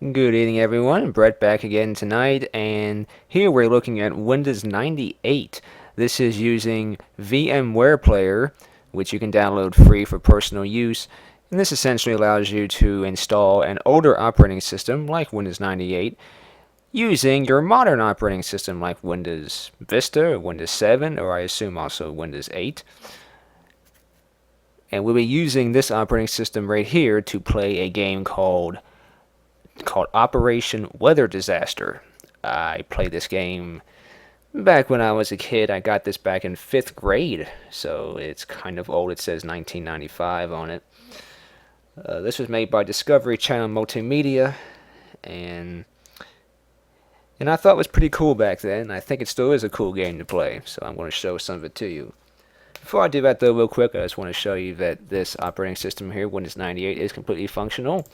Good evening, everyone. Brett back again tonight, and here we're looking at Windows 98. This is using VMware Player, which you can download free for personal use. And this essentially allows you to install an older operating system like Windows 98 using your modern operating system like Windows Vista, or Windows 7, or I assume also Windows 8. And we'll be using this operating system right here to play a game called Operation Weather Disaster. I played this game back when I was a kid. I got this back in 5th grade, so it's kind of old. It says 1995 on it. This was made by Discovery Channel Multimedia, and I thought it was pretty cool back then. I think it still is a cool game to play, so I'm going to show some of it to you. Before I do that, though, real quick, I just want to show you that this operating system here, Windows 98, is completely functional.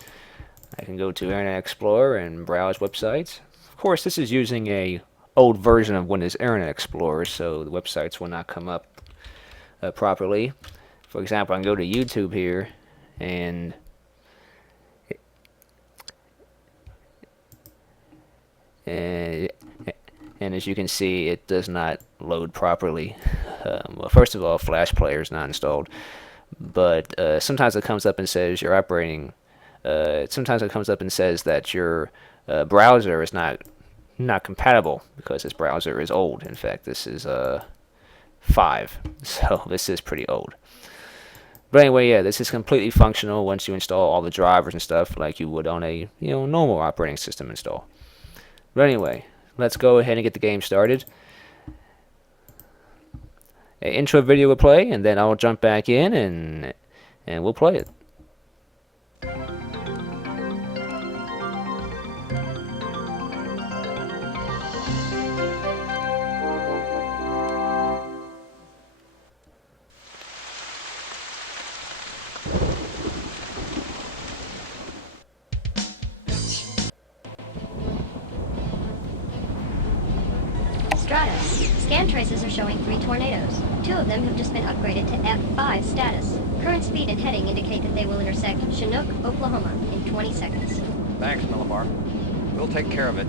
I can go to Internet Explorer and browse websites. Of course, this is using a old version of Windows Internet Explorer, so the websites will not come up properly. For example, I can go to YouTube here, and as you can see, it does not load properly. Well, first of all, Flash Player is not installed, but sometimes it comes up and says your operating sometimes it comes up and says that your browser is not compatible because this browser is old. In fact, this is 5, so this is pretty old. But anyway, yeah, this is completely functional once you install all the drivers and stuff like you would on a normal operating system install. But anyway, let's go ahead and get the game started. An intro video will play, and then I'll jump back in and we'll play it. Stratus. Scan traces are showing 3 tornadoes. 2 of them have just been upgraded to F5 status. Current speed and heading indicate that they will intersect Chinook, Oklahoma in 20 seconds. Thanks, Millibar. We'll take care of it.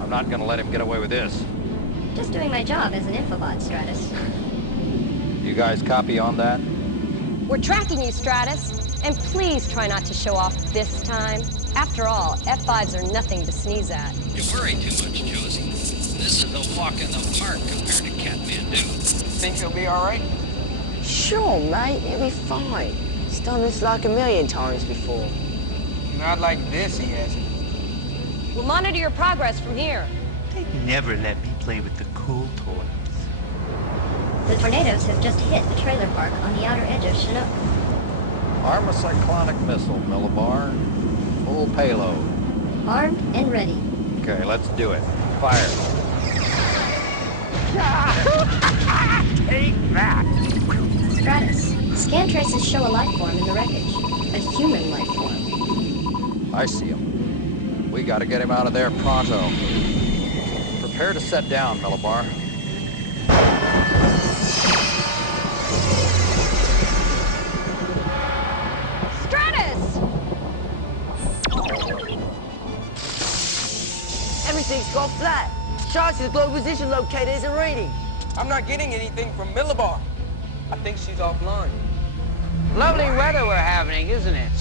I'm not gonna let him get away with this. Just doing my job as an infobot, Stratus. You guys copy on that? We're tracking you, Stratus. And please try not to show off this time. After all, F5s are nothing to sneeze at. You worry too much, Josie. This is a walk in the park compared to Kathmandu. Think he'll be all right? Sure, mate, he'll be fine. He's done this like a million times before. Not like this, he hasn't. We'll monitor your progress from here. They never let me play with the cool toys. The tornadoes have just hit the trailer park on the outer edge of Chinook. Arm a cyclonic missile, Millibar. Full payload. Armed and ready. Okay, let's do it. Fire. Take that! Stratus. Scan traces show a life form in the wreckage. A human life form. I see him. We gotta get him out of there pronto. Prepare to set down, Millibar. Stratus! Everything's gone flat. Charts' global position locator isn't reading. I'm not getting anything from Millibar. I think she's offline. Lovely weather we're having, isn't it?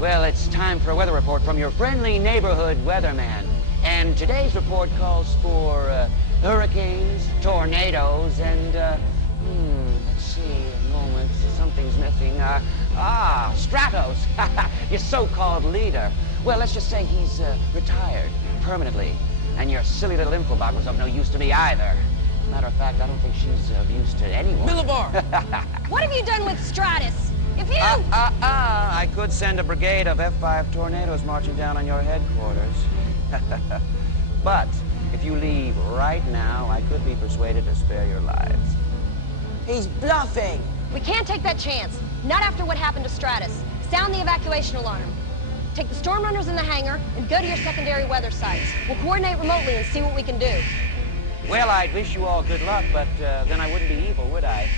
Well, it's time for a weather report from your friendly neighborhood weatherman. And today's report calls for hurricanes, tornadoes, and, let's see, a moment, something's missing. Stratos, your so-called leader. Well, let's just say he's retired permanently. And your silly little infobot was of no use to me either. Matter of fact, I don't think she's of use to anyone. Millibar! What have you done with Stratus? If you... I could send a brigade of F5 tornadoes marching down on your headquarters. But if you leave right now, I could be persuaded to spare your lives. He's bluffing. We can't take that chance. Not after what happened to Stratus. Sound the evacuation alarm. Take the storm runners in the hangar and go to your secondary weather sites. We'll coordinate remotely and see what we can do. Well, I'd wish you all good luck, but then I wouldn't be evil, would I?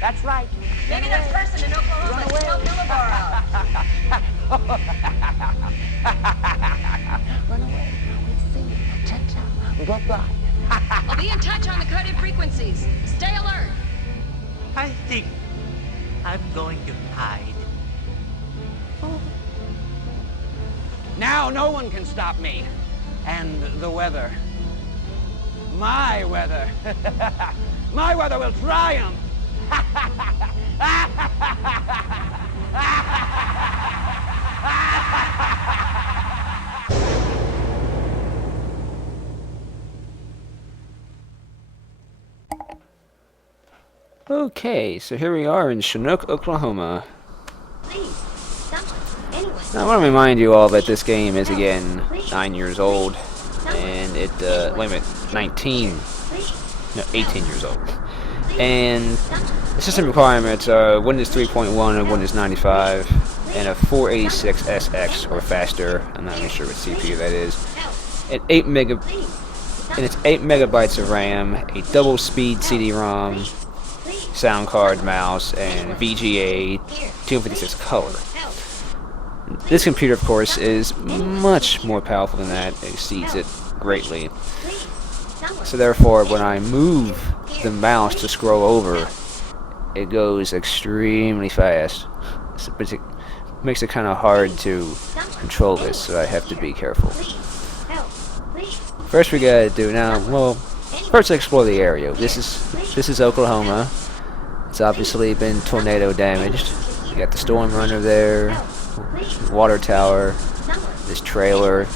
That's right. Maybe that person in Oklahoma can help Millibar out. Run away. We'll see you. Cha-cha. Bye-bye. I'll be in touch on the coded frequencies. Stay alert. I think I'm going to hide. Now no one can stop me. And the weather. My weather. My weather will triumph. Okay, so here we are in Chinook, Oklahoma. Please, someone, anyone. Now, I want to remind you all that this game is, again, 9 years old. And it, wait a minute, 19. No, 18 years old. And the system requirements are Windows 3.1 and Windows 95, and a 486SX or faster. I'm not even sure what CPU that is. And it's 8 megabytes of RAM, a double-speed CD-ROM, sound card, mouse, and VGA 256 color. This computer, of course, is much more powerful than that. It exceeds it greatly. So therefore, when I move the mouse to scroll over, it goes extremely fast. But it makes it kind of hard to control this, so I have to be careful. First we gotta do now, well, first explore the area. This is Oklahoma. It's obviously been tornado damaged. You got the storm runner there, water tower, this trailer,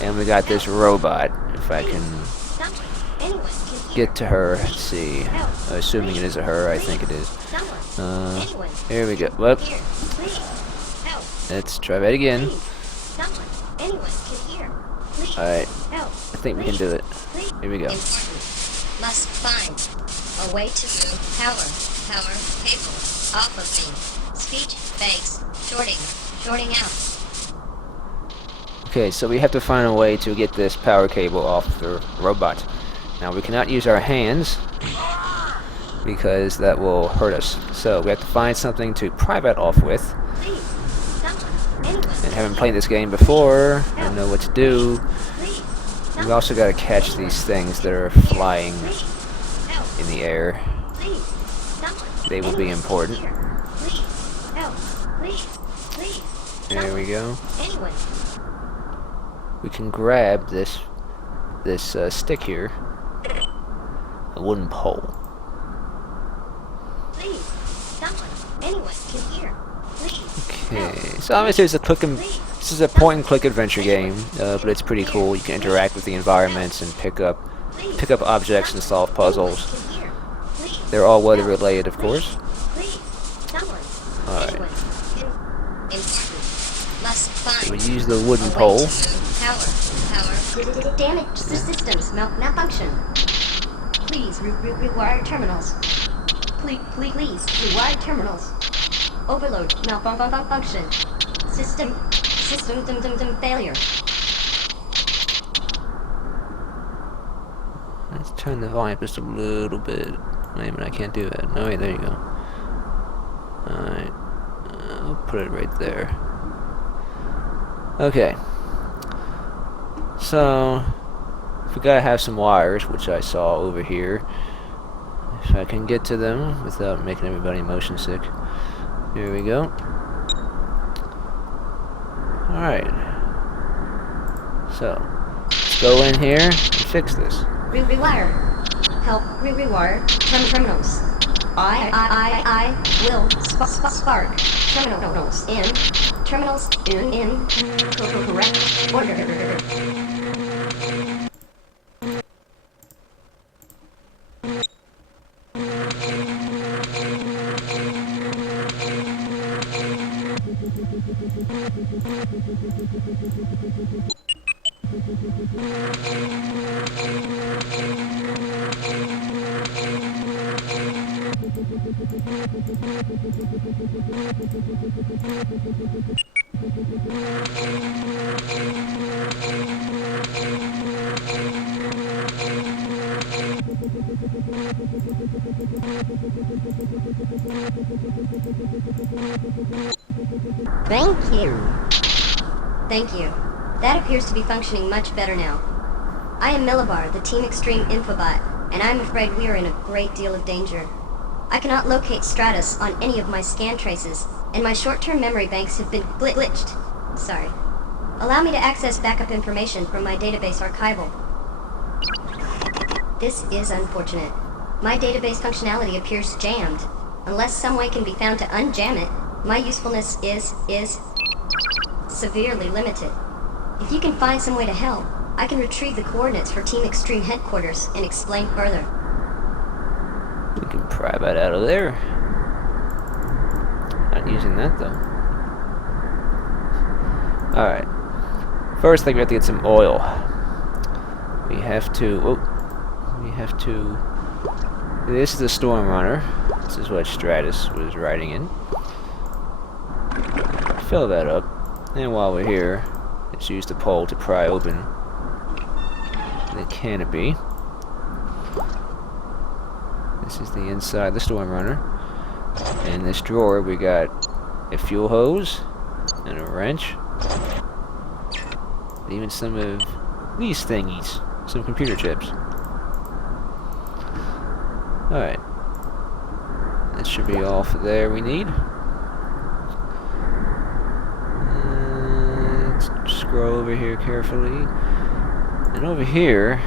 and we got this robot. If I can get to her, let's see. Assuming it is a her, I think it is. Here we go. Whoop. Let's try that again. Alright. I think we can do it. Here we go. Must find a way to move power cable off of me. Speech banks shorting out. Okay, so we have to find a way to get this power cable off the robot. Now we cannot use our hands because that will hurt us. So we have to find something to pry that off with. And having played this game before, I know what to do. We also got to catch these things that are flying in the air. They will be important. There we go. We can grab this stick here, a wooden pole. Okay, so obviously this is a point-and-click adventure game, but it's pretty cool. You can interact with the environments and pick up objects and solve puzzles. They're all weather-related, of course. All right. So we use the wooden pole. Power. Damaged systems malfunction. Please rewire terminals. Please rewire terminals. Overload malfunction. System failure. Let's turn the volume just a little bit. Wait a minute, I can't do that. Oh wait, there you go. Alright. I'll put it right there. Okay. So, we gotta have some wires, which I saw over here. If I can get to them without making everybody motion sick. Here we go. Alright. So, let's go in here and fix this. Rewire. Help rewire terminals. I will spark terminals in correct order. Thank you. Thank you. That appears to be functioning much better now. I am Millibar, the Team Xtreme infobot, and I'm afraid we are in a great deal of danger. I cannot locate Stratus on any of my scan traces, and my short-term memory banks have been glitched. Sorry. Allow me to access backup information from my database archival. This is unfortunate. My database functionality appears jammed. Unless some way can be found to unjam it, my usefulness is severely limited. If you can find some way to help, I can retrieve the coordinates for Team Xtreme headquarters and explain further. We can pry that out of there. Not using that though. Alright. First thing, we have to get some oil. We have to... This is the Storm Runner. This is what Stratus was riding in. Fill that up. And while we're here, let's use the pole to pry open the canopy. This is the inside of the Storm Runner. In this drawer, we got a fuel hose and a wrench. Even some of these thingies. Some computer chips. Alright. That should be all for there we need. Let's scroll over here carefully. And over here,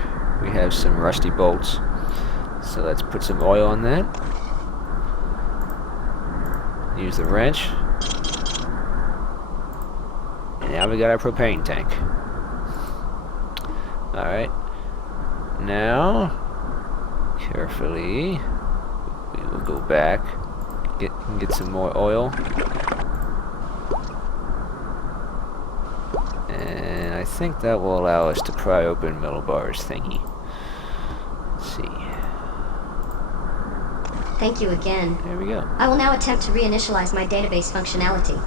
we have some rusty bolts. So let's put some oil on that. Use the wrench. And now we got our propane tank. Alright. Now, carefully, we will go back, get some more oil. And I think that will allow us to pry open Millibar's thingy. Let's see. Thank you again. There we go. I will now attempt to reinitialize my database functionality.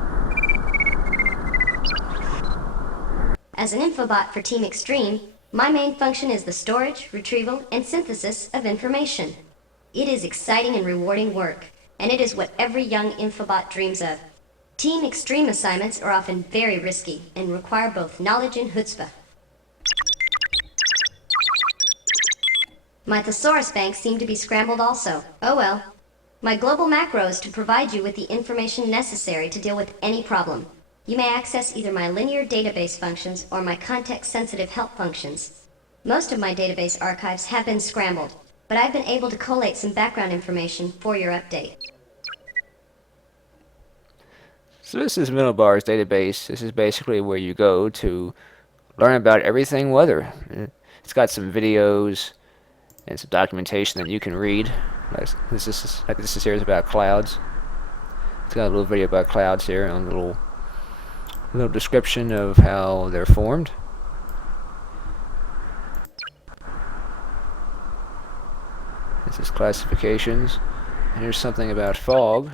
As an infobot for Team Xtreme, my main function is the storage, retrieval, and synthesis of information. It is exciting and rewarding work, and it is what every young infobot dreams of. Team Xtreme assignments are often very risky and require both knowledge and chutzpah. My thesaurus banks seem to be scrambled also. Oh well. My global macro is to provide you with the information necessary to deal with any problem. You may access either my linear database functions or my context-sensitive help functions. Most of my database archives have been scrambled, but I've been able to collate some background information for your update. So this is Millibar's database. This is basically where you go to learn about everything weather. It's got some videos and some documentation that you can read. This is here is about clouds. It's got a little video about clouds here, and a little description of how they're formed. This is classifications. And here's something about fog.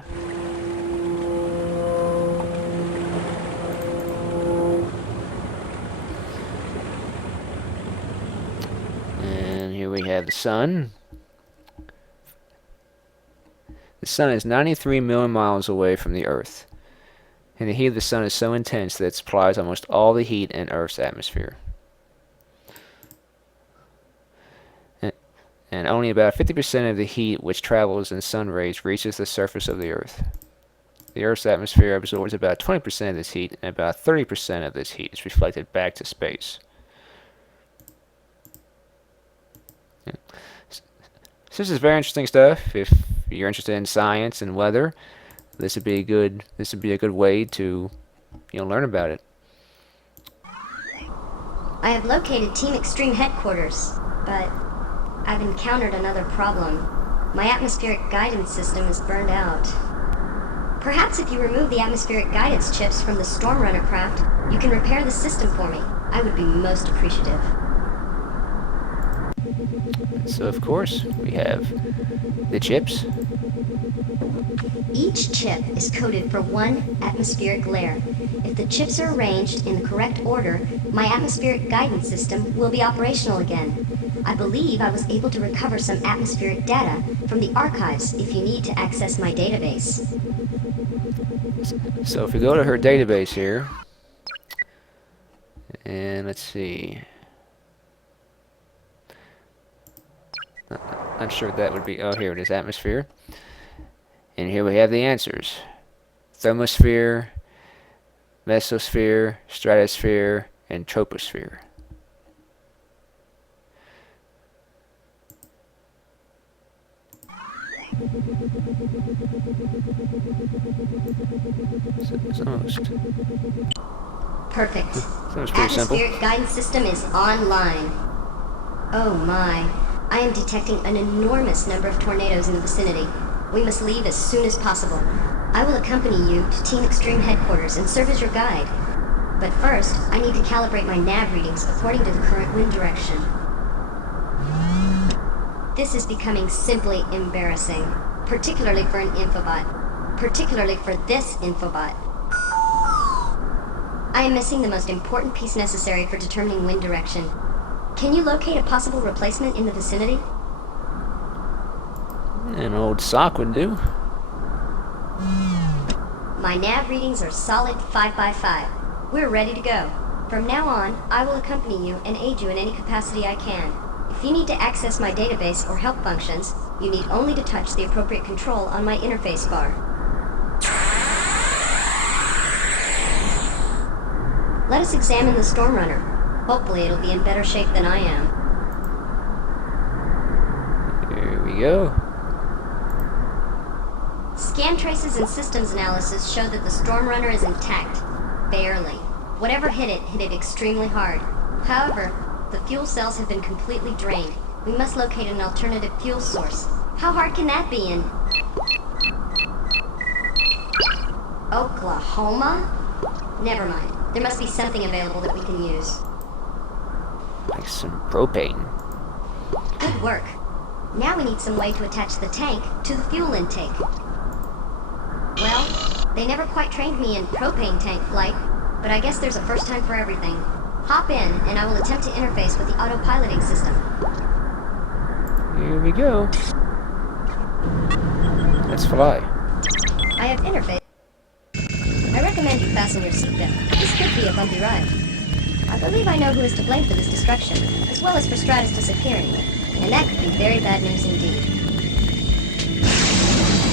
And here we have the sun. The sun is 93 million miles away from the Earth. And the heat of the sun is so intense that it supplies almost all the heat in Earth's atmosphere. And only about 50% of the heat which travels in sun rays reaches the surface of the Earth. The Earth's atmosphere absorbs about 20% of this heat, and about 30% of this heat is reflected back to space. Yeah. So this is very interesting stuff. If you're interested in science and weather, this would be a good way to, learn about it. I have located Team Xtreme headquarters, but I've encountered another problem. My atmospheric guidance system is burned out. Perhaps if you remove the atmospheric guidance chips from the Storm Runner craft, you can repair the system for me. I would be most appreciative. So of course, we have the chips. Each chip is coded for one atmospheric layer. If the chips are arranged in the correct order, my atmospheric guidance system will be operational again. I believe I was able to recover some atmospheric data from the archives if you need to access my database. So if we go to her database here, And let's see. Not sure what that would be. Oh, here it is, atmosphere. And here we have the answers. Thermosphere, mesosphere, stratosphere, and troposphere. It's almost. Perfect. Sounds pretty simple. Atmospheric guidance system is online. Oh my. I am detecting an enormous number of tornadoes in the vicinity. We must leave as soon as possible. I will accompany you to Team Xtreme headquarters and serve as your guide. But first, I need to calibrate my nav readings according to the current wind direction. This is becoming simply embarrassing, particularly for an infobot. Particularly for this infobot. I am missing the most important piece necessary for determining wind direction. Can you locate a possible replacement in the vicinity? An old sock would do. My nav readings are solid 5x5. We're ready to go. From now on, I will accompany you and aid you in any capacity I can. If you need to access my database or help functions, you need only to touch the appropriate control on my interface bar. Let us examine the Storm Runner. Hopefully it'll be in better shape than I am. Here we go. Scan traces and systems analysis show that the Storm Runner is intact. Barely. Whatever hit it extremely hard. However, the fuel cells have been completely drained. We must locate an alternative fuel source. How hard can that be in Oklahoma? Never mind. There must be something available that we can use. Like some propane. Good work. Now we need some way to attach the tank to the fuel intake. Well, they never quite trained me in propane tank flight, but I guess there's a first time for everything. Hop in, and I will attempt to interface with the autopiloting system. Here we go. Let's fly. I have interfaced. I recommend you fasten your seatbelt. This could be a bumpy ride. I believe I know who is to blame for this destruction, as well as for Stratus disappearing, and that could be very bad news indeed.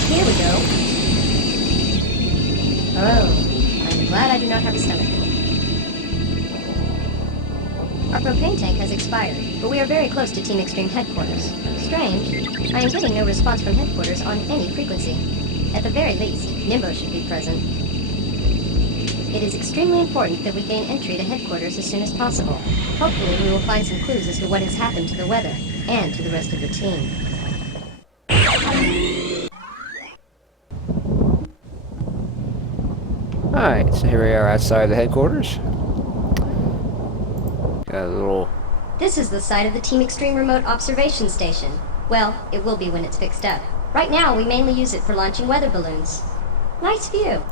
Here we go. Oh, I'm glad I do not have a stomach. Our propane tank has expired, but we are very close to Team Xtreme headquarters. Strange, I am getting no response from headquarters on any frequency. At the very least, Nimbo should be present. It is extremely important that we gain entry to headquarters as soon as possible. Hopefully we will find some clues as to what has happened to the weather, and to the rest of the team. Alright, so here we are outside the headquarters. Got a little... This is the site of the Team Xtreme remote observation station. Well, it will be when it's fixed up. Right now, we mainly use it for launching weather balloons. Nice view.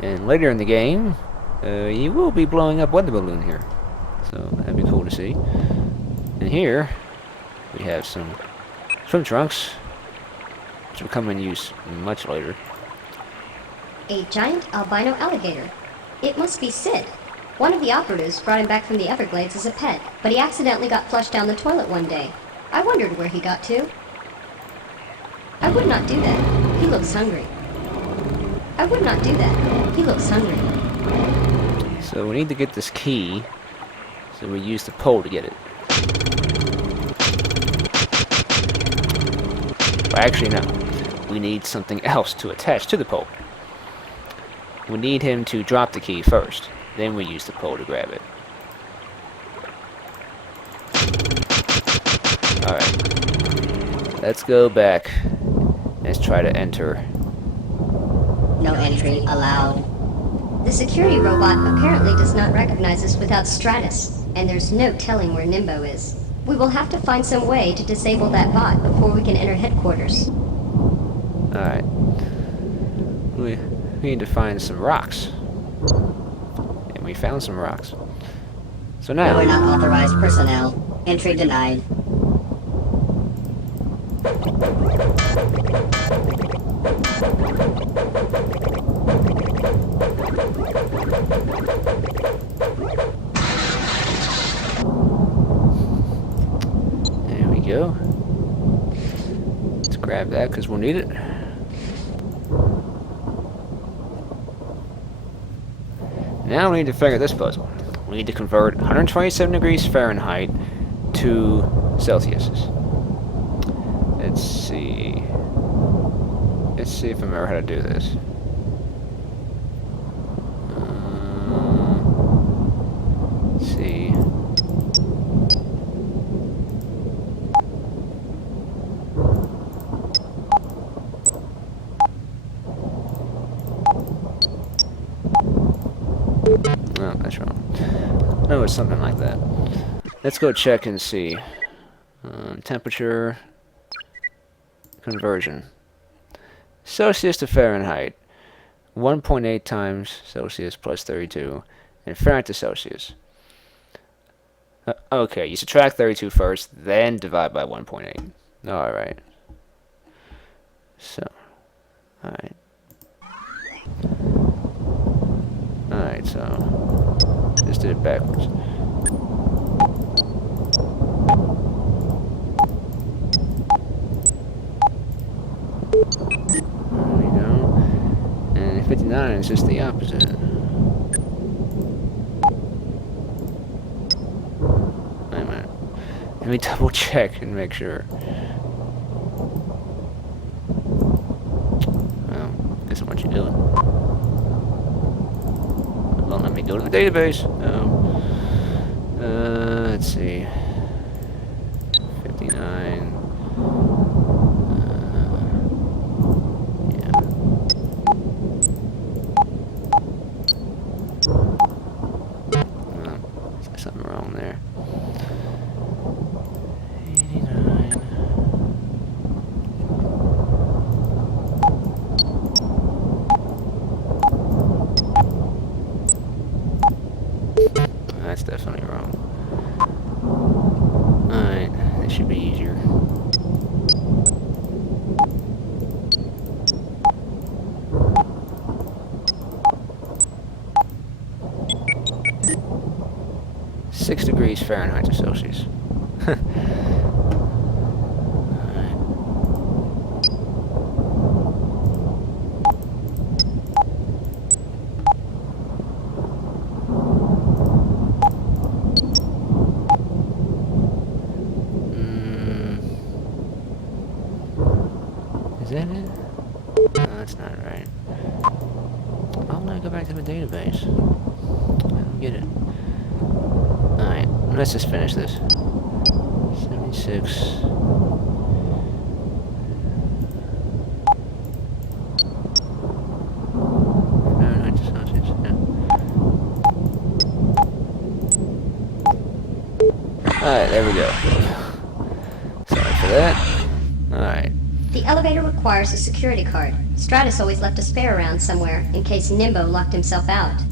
And later in the game, you will be blowing up weather balloon here. So that'd be cool to see. And here, we have some swim trunks, which will come in use much later. A giant albino alligator. It must be Sid. One of the operatives brought him back from the Everglades as a pet, but he accidentally got flushed down the toilet one day. I wondered where he got to. I would not do that. He looks hungry. I would not do that. He looks hungry. So we need to get this key, so we use the pole to get it. Well, actually, no. We need something else to attach to the pole. We need him to drop the key first. Then we use the pole to grab it. Alright. Let's go back. Let's try to enter. No entry allowed. The security robot apparently does not recognize us without Stratus, and there's no telling where Nimbo is. We will have to find some way to disable that bot before we can enter headquarters. Alright. We need to find some rocks. And we found some rocks. So now... We're not authorized personnel. Entry denied. that because we'll need it. Now we need to figure this puzzle. We need to convert 127 degrees Fahrenheit to Celsius. Let's see. Let's see if I remember how to do this. Let's see. No, that's wrong. No, it's something like that. Let's go check and see. Temperature conversion. Celsius to Fahrenheit. 1.8 times Celsius plus 32. And Fahrenheit to Celsius. Okay, you subtract 32 first, then divide by 1.8. Alright. So. Alright. Alright, so. Just did it backwards. There we go. And 59 is just the opposite. Wait a minute. Let me double check and make sure. Well, guess what you're doing. Well, let me go to the database. Let's see. 59. Yeah. There's something wrong there. 89. That's definitely wrong. Alright, this should be easier. Six degrees Fahrenheit to Celsius. Is that it? No, that's not right. Why don't I go back to the database? I don't get it. Alright, let's just finish this. 76. Fahrenheit to Celsius, yeah. Alright, there we go. Sorry for that. Alright. The elevator requires a security card. Stratus always left a spare around somewhere in case Nimbo locked himself out.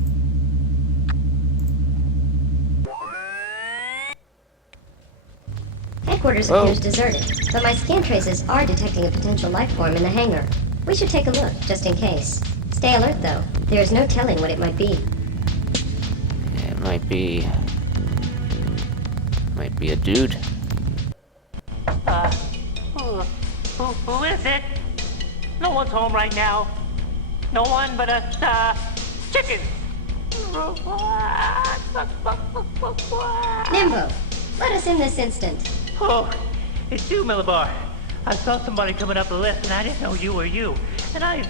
Headquarters appears deserted, but my scan traces are detecting a potential life form in the hangar. We should take a look, just in case. Stay alert, though. There is no telling what it might be. Yeah, it might be a dude. Who is it? No one's home right now. No one but us, chickens. Nimbo, let us in this instant. Oh, it's you, Millibar. I saw somebody coming up the list, and I didn't know you were you. And I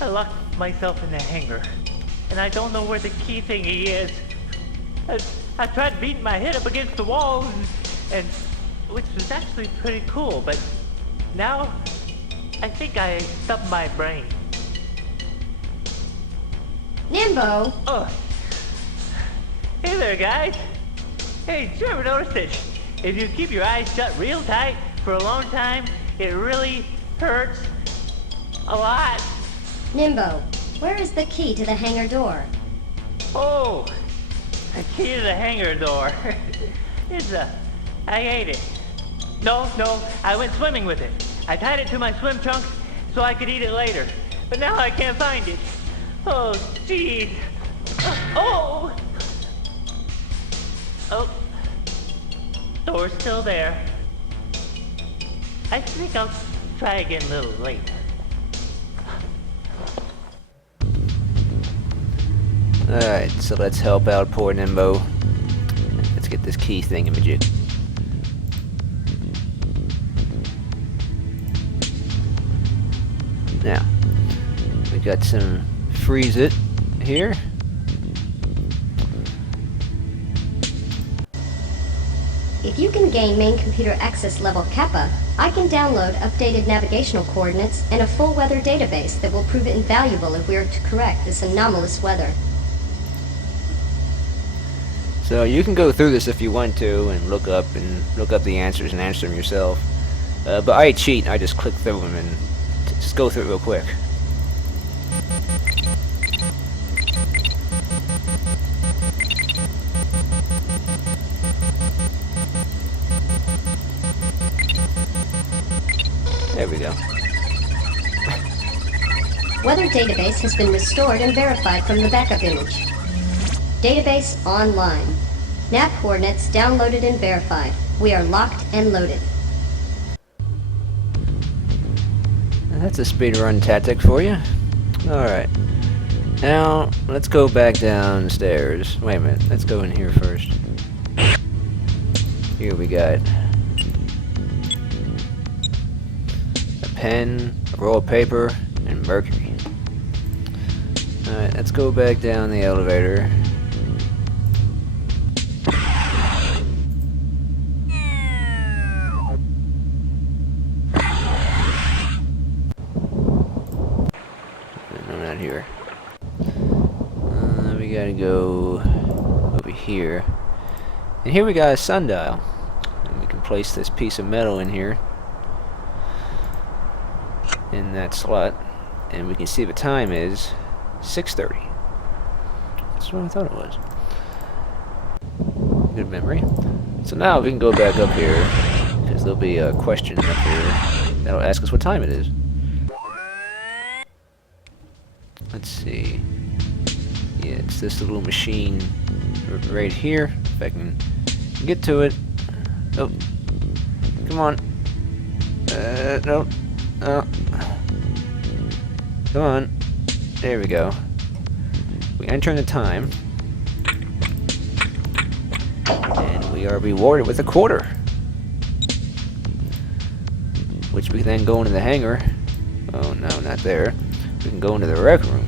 locked myself in the hangar. And I don't know where the key thingy is. I tried beating my head up against the wall, and which was actually pretty cool, but now I think I stubbed my brain. Nimbo! Oh. Hey there, guys. Hey, did you ever notice that if you keep your eyes shut real tight for a long time, it really hurts a lot? Nimbo, where is the key to the hangar door? Oh, the key to the hangar door. I ate it. No, I went swimming with it. I tied it to my swim trunks so I could eat it later. But now I can't find it. Oh, jeez. Oh! Oh. Door's still there. I think I'll try again a little later. Alright, so let's help out poor Nimbo. Let's get this key thingamajig. Now, we got some freeze it here. If you can gain main computer access level Kappa, I can download updated navigational coordinates and a full weather database that will prove invaluable if we are to correct this anomalous weather. So you can go through this if you want to and look up the answers and answer them yourself. But I cheat. I just click through them and just go through it real quick. There we go. Weather database has been restored and verified from the backup image. Database online. Nav coordinates downloaded and verified. We are locked and loaded. That's a speedrun tactic for you. Alright. Now, let's go back downstairs. Wait a minute, let's go in here first. Here we got a pen, a roll of paper, and mercury. Alright, let's go back down the elevator. No, not here. We gotta go over here. And here we got a sundial. And we can place this piece of metal in here. In that slot. And we can see the time is 6:30. That's what I thought it was. Good memory. So now we can go back up here. Because there'll be a question up here that'll ask us what time it is. Let's see. Yeah, it's this little machine right here. If I can get to it. Oh. Come on. No. Oh. Come on. There we go. We enter in the time. And we are rewarded with a quarter. Which we can then go into the hangar. Oh no, not there. We can go into the rec room.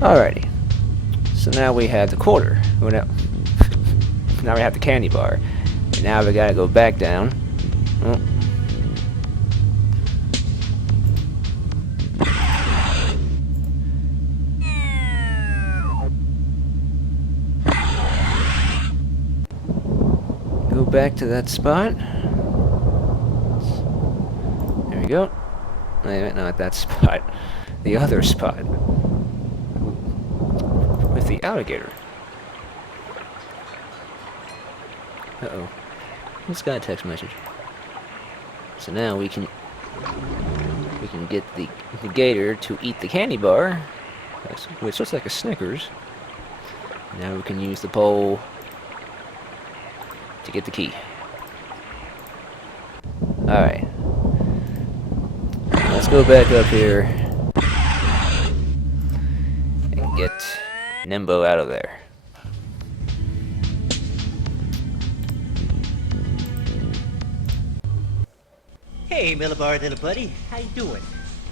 Alrighty. So now we have the quarter. Oh, no. Now we have the candy bar. And now we gotta go back down. Oh. Go back to that spot. There we go. Wait a minute, not that spot. The other spot. With the alligator. Uh-oh. Just got a text message. So now we can get the gator to eat the candy bar, which looks like a Snickers. Now we can use the pole to get the key. Alright. Let's go back up here and get Nimbo out of there. Hey, Millibar, little buddy. How you doing?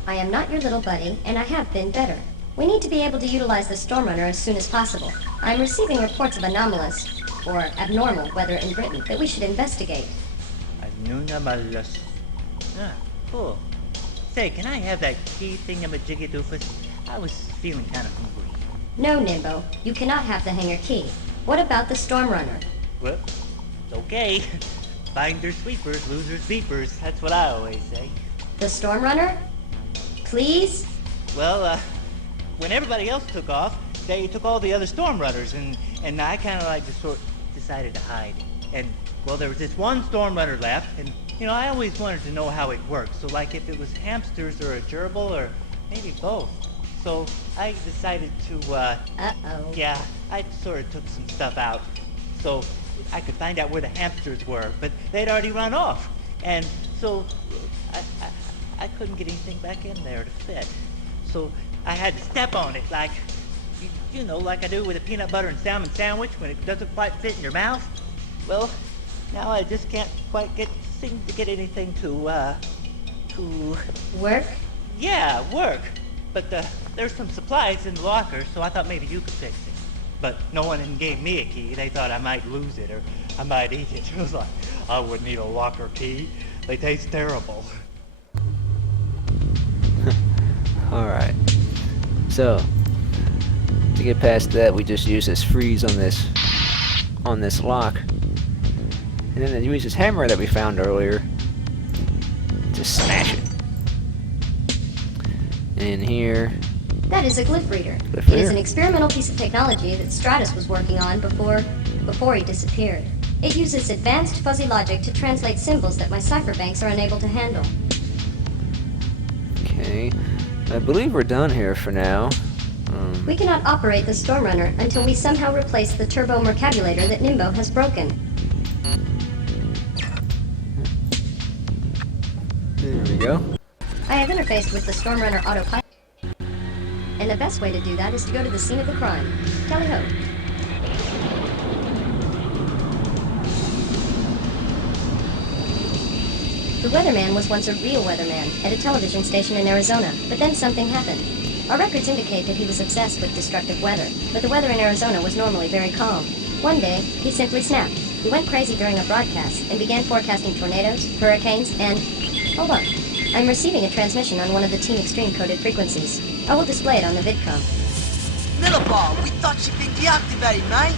I am not your little buddy, and I have been better. We need to be able to utilize the Stormrunner as soon as possible. I'm receiving reports of anomalous, or abnormal, weather in Britain that we should investigate. Anomalous. Ah, cool. Say, can I have that key thingamajiggy doofus? I was feeling kind of hungry. No, Nimbo, you cannot have the hangar key. What about the Stormrunner? What? okay. Finders sweepers, losers beepers. That's what I always say. The Storm Runner? Please? Well, when everybody else took off, they took all the other storm runners, and I kind of like decided to hide. And well, there was this one storm runner left, and you know, I always wanted to know how it worked. So like if it was hamsters or a gerbil or maybe both. So I decided to Uh-oh. yeah, I sort of took some stuff out so I could find out where the hamsters were, but they'd already run off. And so I couldn't get anything back in there to fit. So I had to step on it like, you know, like I do with a peanut butter and salmon sandwich when it doesn't quite fit in your mouth. Well, now I just can't quite seem to get anything to Work? yeah, work. But there's some supplies in the locker, so I thought maybe you could fix it. But no one gave me a key. They thought I might lose it or I might eat it. It was like, I wouldn't need a locker key. They taste terrible. Alright. So, to get past that, we just use this freeze on this lock. And then use this hammer that we found earlier to smash it. In here. That is a glyph reader. Glyph It is reader. an experimental piece of technology that Stratus was working on before he disappeared. It uses advanced fuzzy logic to translate symbols that my cypherbanks are unable to handle. Okay. I believe we're done here for now. We cannot operate the Storm Runner until we somehow replace the turbo mercabulator that Nimbo has broken. There we go. I have interfaced with the Storm Runner autopilot, and the best way to do that is to go to the scene of the crime. Tally ho. The weatherman was once a real weatherman at a television station in Arizona, but then something happened. Our records indicate that he was obsessed with destructive weather, but the weather in Arizona was normally very calm. One day, he simply snapped. He went crazy during a broadcast and began forecasting tornadoes, hurricanes, and... Hold on. I'm receiving a transmission on one of the Team Xtreme coded frequencies. I will display it on the vidcom. Milliball, we thought you'd been deactivated, mate.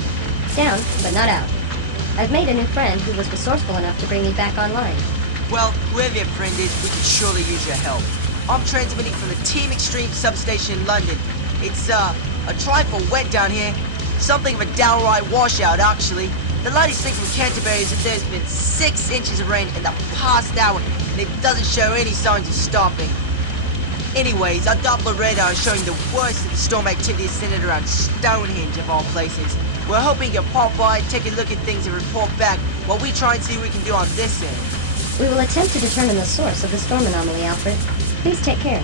Down, but not out. I've made a new friend who was resourceful enough to bring me back online. Well, whoever your friend is, we could surely use your help. I'm transmitting from the Team Xtreme substation in London. It's, a trifle wet down here. Something of a downright washout, actually. The latest thing from Canterbury is that there's been 6 inches of rain in the past hour, and it doesn't show any signs of stopping. Anyways, our Doppler radar is showing the worst of the storm activity is centered around Stonehenge, of all places. We're hoping you'll pop by, take a look at things, and report back while we try and see what we can do on this end. We will attempt to determine the source of the storm anomaly, Alfred. Please take care.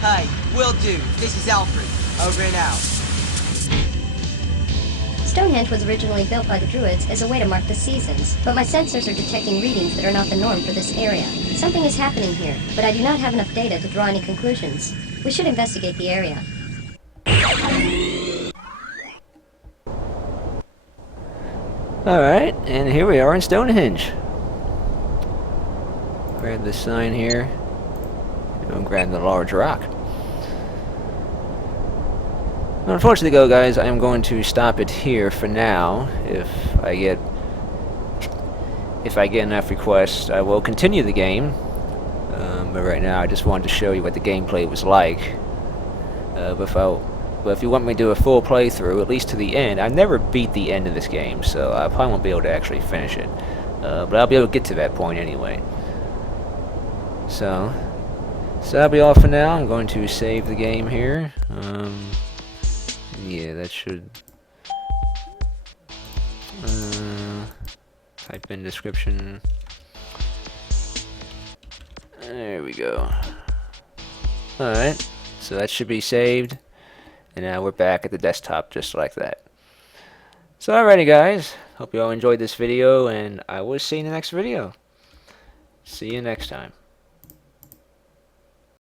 Hey, will do. This is Alfred. Over and out. Stonehenge was originally built by the Druids as a way to mark the seasons, but my sensors are detecting readings that are not the norm for this area. Something is happening here, but I do not have enough data to draw any conclusions. We should investigate the area. Alright, and here we are in Stonehenge. Grab this sign here. And grab the large rock. Unfortunately, though, guys, I am going to stop it here for now. If I get enough requests, I will continue the game. But right now, I just wanted to show you what the gameplay was like. But if you want me to do a full playthrough, at least to the end, I never beat the end of this game, so I probably won't be able to actually finish it. But I'll be able to get to that point anyway. So that'll be all for now. I'm going to save the game here. Yeah, that should... type in description. There we go. Alright, so that should be saved. And now we're back at the desktop just like that. So alrighty guys, hope you all enjoyed this video, and I will see you in the next video. See you next time.